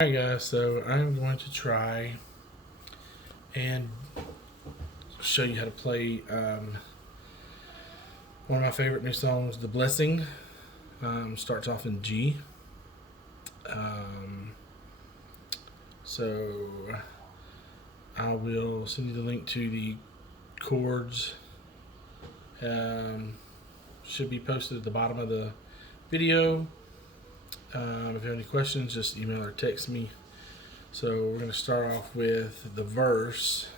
Alright guys, so I'm going to try and show you how to play one of my favorite new songs, The Blessing. Starts off in G. So I will send you the link to the chords. Should be posted at the bottom of the video. If you have any questions, just email or text me. So we're going to start off with the verse.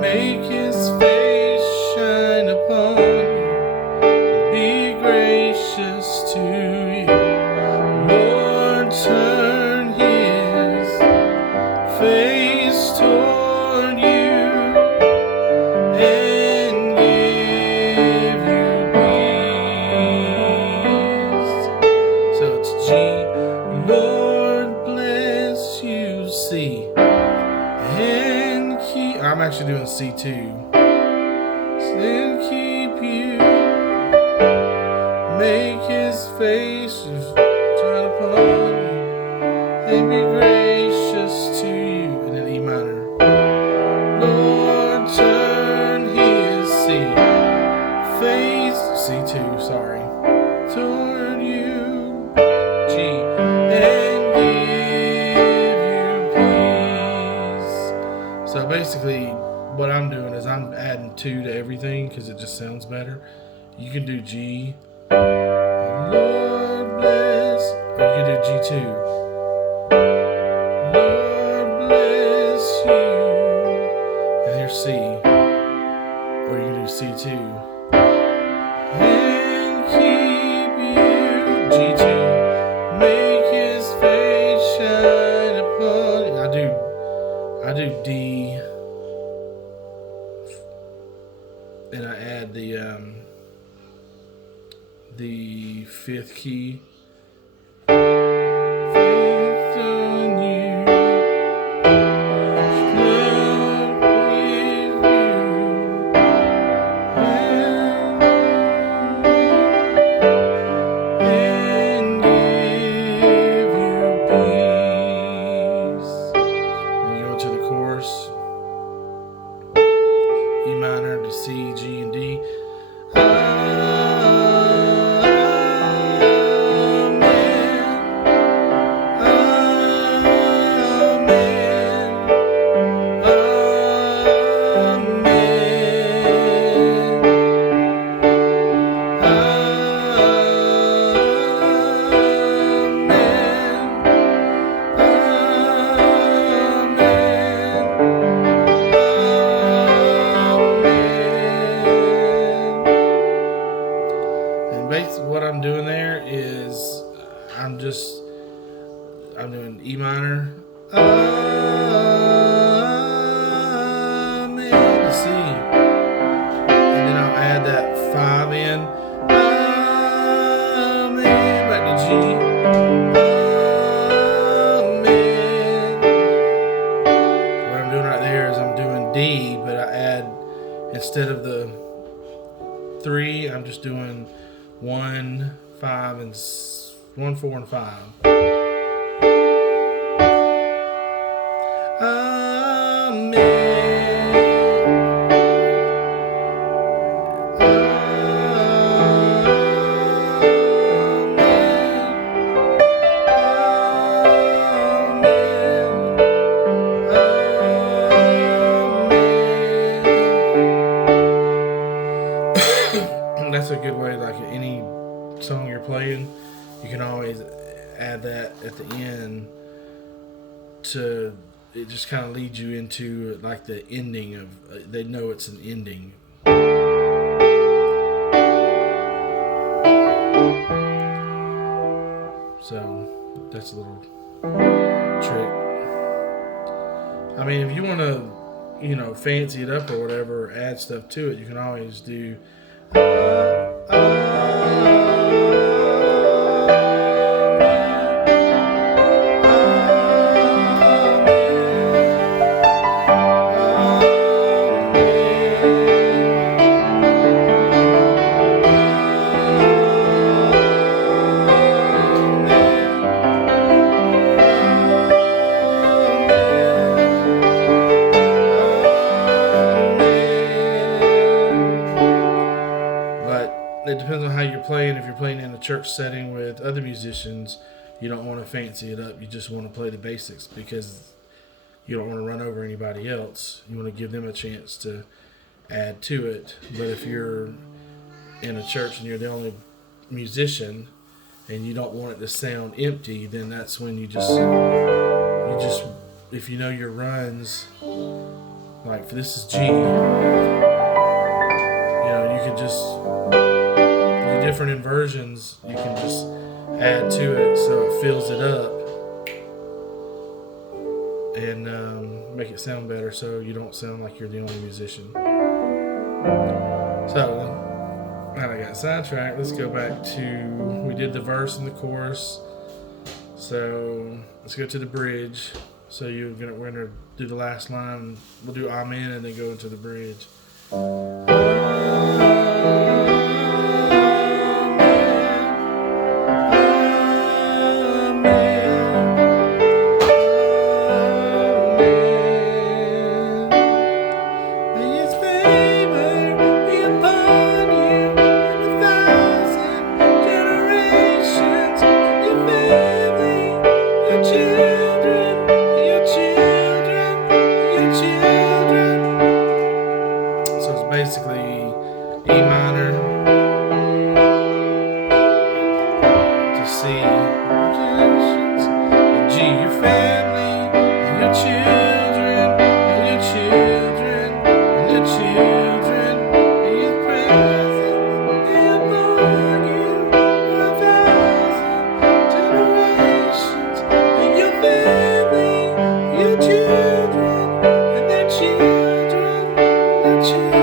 Make his face shine upon you, be gracious to you. Lord, turn his face toward you and give you peace. So it's G. Lord bless you, C. And keep, I'm actually doing C2. And keep you, make his face shine upon you, and be gracious to you. And then E minor. Lord, turn his C, face, C2, sorry, toward you, G, and give you peace. So basically, what I'm doing is I'm adding 2 to everything because it just sounds better. You can do G, Lord bless, or you can do G2. Lord bless you, and here's C, or you can do C2. And keep you, G2, make his face shine upon you. I do D. And I add the 5th key. Faith on you, love with you, and give you peace. And you go to the chorus. E minor to C, G, and D. Basically what I'm doing there is I'm doing E minor, Amen to C, and then I'll add that 5 in, Amen, back to G, Amen. What I'm doing right there is I'm doing D, but I add, instead of the 3, I'm just doing 1, 5, and 1, 4, and 5. Amen. That's a good way, like any song you're playing, you can always add that at the end to it just kind of leads you into like the ending of they know it's an ending. So that's a little trick. I mean, if you want to, fancy it up or whatever, or add stuff to it, you can always do. It depends on how you're playing. If you're playing in a church setting with other musicians, you don't want to fancy it up. You just want to play the basics because you don't want to run over anybody else. You want to give them a chance to add to it. But if you're in a church and you're the only musician and you don't want it to sound empty, then that's when you just if you know your runs, like for this is G, you can just different inversions, you can just add to it so it fills it up and make it sound better so you don't sound like you're the only musician. So now I got sidetracked. Let's go back to, we did the verse and the chorus, so let's go to the bridge. So we're gonna do the last line, we'll do amen and then go into the bridge. Basically E minor to C, G, your family, and your children, and your children, and your children, and your presence, and upon you 1,000 generations, and your family, your children, and their children, and their children.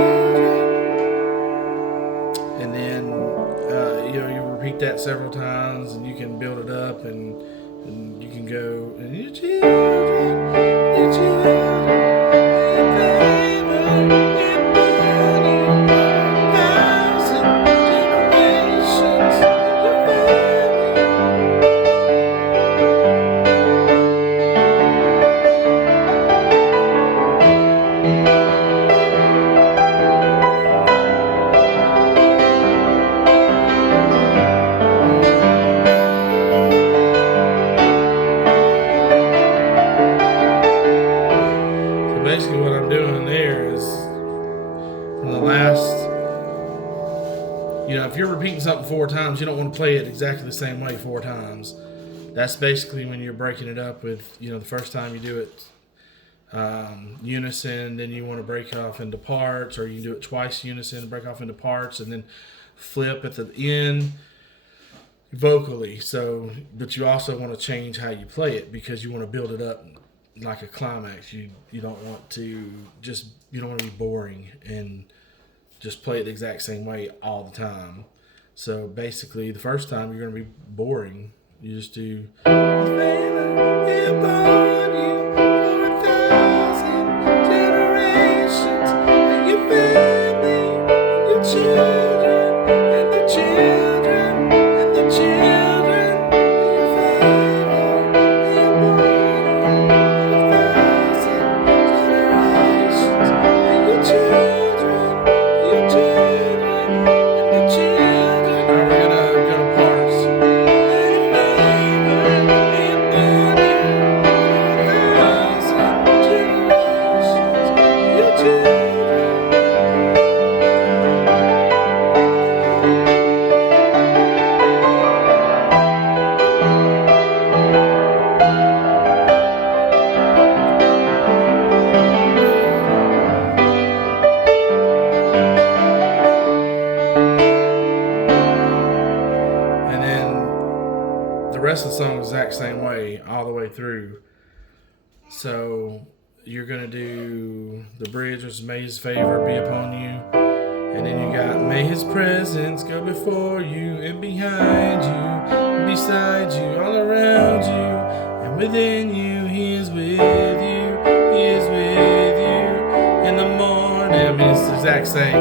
And then you repeat that several times, and you can build it up, and you can go, and your children, your children, your favor, your money, 1,000 generations, your family. Basically what I'm doing there is from the last, if you're repeating something 4 times, you don't want to play it exactly the same way 4 times. That's basically when you're breaking it up with, the first time you do it unison, then you want to break off into parts, or you can do it twice unison and break off into parts, and then flip at the end vocally. So, but you also want to change how you play it because you want to build it up like a climax. You don't want to you don't want to be boring and just play it the exact same way all the time. So basically the first time you're going to be boring. You just do generations, and your family, and your children, and the children, and the children, and your family, and your rest of the song the exact same way all the way through. So you're going to do the bridge, which is may his favor be upon you. And then you got may his presence go before you and behind you, and beside you, all around you, and within you. He is with you. He is with you in the morning. I mean, it's the exact same.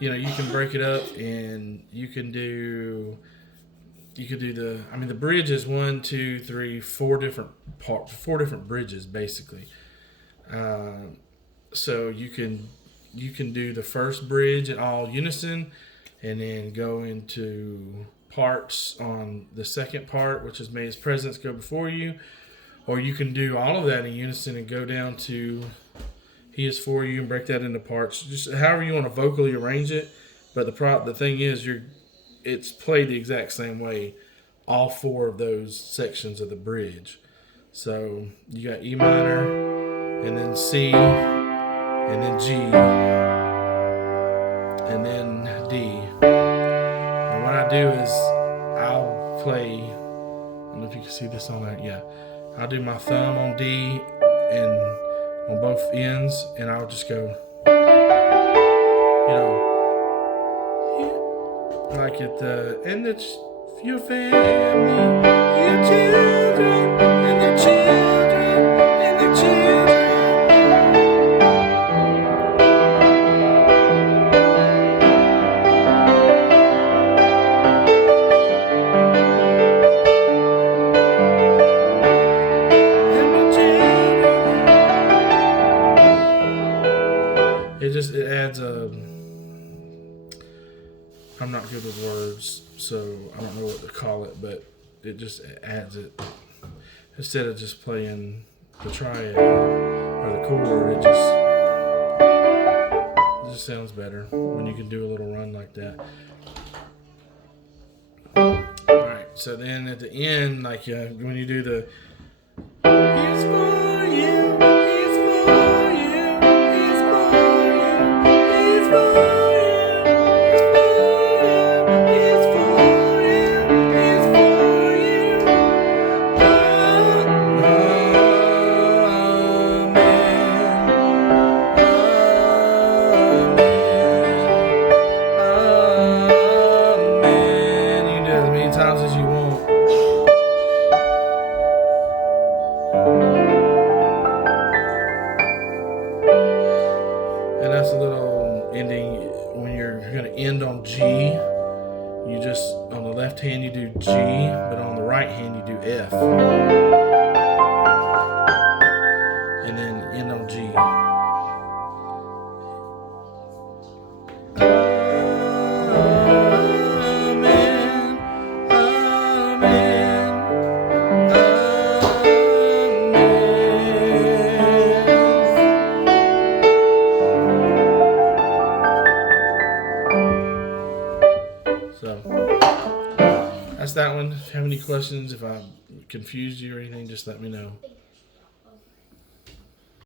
You know, you can break it up, and you could do the bridge is 4 different parts, 4 different bridges basically. So you can do the first bridge in all unison, and then go into parts on the second part, which is may his presence go before you. Or you can do all of that in unison and go down to he is for you and break that into parts. Just however you want to vocally arrange it. But the thing is, it's played the exact same way, all 4 of those sections of the bridge. So you got E minor, and then C, and then G, and then D. And what I do is I'll play, I don't know if you can see this on there, yeah. I'll do my thumb on D and on both ends, and I'll just go, like at the, and it's your family, your children, and the children, and the children. It adds a, I'm not good with words, so I don't know what to call it, but it just adds it. Instead of just playing the triad or the chord, it just sounds better when you can do a little run like that. Alright, so then at the end, like when you do the it's for you, it's for you, it's for you, it's for you, it's for you, it's for you, it's for you. Amen. You can do it as many times as you want. And that's a little ending. When you're going to end on G, you just, on the left hand you do G, but on the right hand you do F. And then end on G. Amen. Amen. So that's that one. If you have any questions, if I confused you or anything, just let me know.